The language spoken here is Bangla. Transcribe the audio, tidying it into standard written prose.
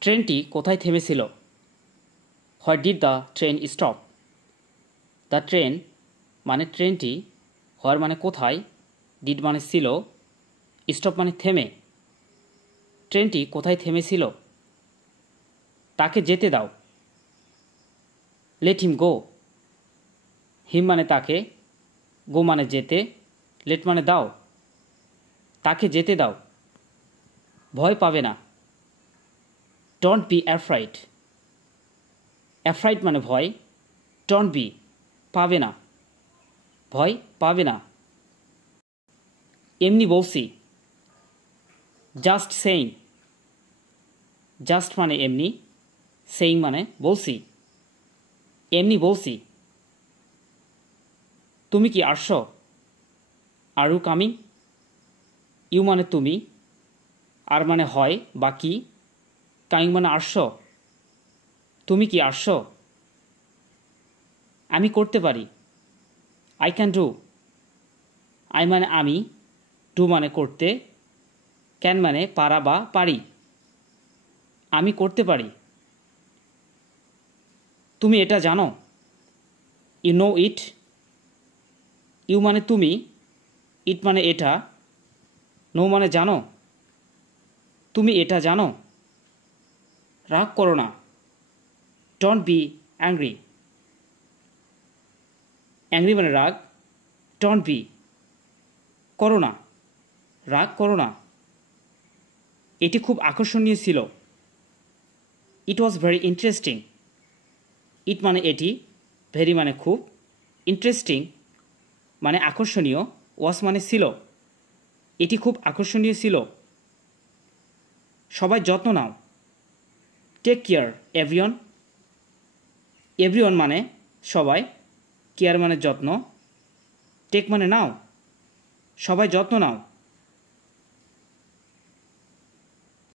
ট্রেনটি কোথায় থেমেছিল? What did the train stop? The train মানে ট্রেনটি, হোয়ার মানে কোথায়, ডিড মানে ছিল, স্টপ মানে থেমে। ট্রেনটি কোথায় থেমেছিল? তাকে যেতে দাও। লেট হিম গো। হিম মানে তাকে, গো মানে যেতে, লেট মানে দাও। তাকে যেতে দাও। ভয় পাবে না। Don't be afraid. অ্যাফ্রাইড মানে ভয়, ডোন্ট বি পাবে না, ভয় পাবে না। এমনি বলছি। Just saying. জাস্ট মানে এমনি, সেইং মানে বলছি, এমনি বলছি। তুমি কি আসছো? Are you coming? ইউ মানে তুমি, আর মানে হয় বা কি, কামিং মানে আসছো। তুমি কি আসছো? আমি করতে পারি। I can do. আই মানে আমি, ডু মানে করতে, ক্যান মানে পারা বা পারি। আমি করতে পারি। তুমি এটা জানো? You know it. ইউ মানে তুমি, ইট মানে এটা, নো মানে জানো। তুমি এটা জানো? রাগ করো না। Don't be angry. অ্যাংরি মানে রাগ, ডোন্ট বি করো না, রাগ করো না। এটি খুব আকর্ষণীয় ছিল। ইট ওয়াজ ভেরি ইন্টারেস্টিং। ইট মানে এটি, ভেরি মানে খুব, ইন্টারেস্টিং মানে আকর্ষণীয়, ওয়াজ মানে ছিল। এটি খুব আকর্ষণীয় ছিল। সবাই যত্ন নাও। Take care everyone. এভরিওয়ান মানে সবাই, কেয়ার মানে যত্ন, টেক মানে নাও, সবাই যত্ন নাও।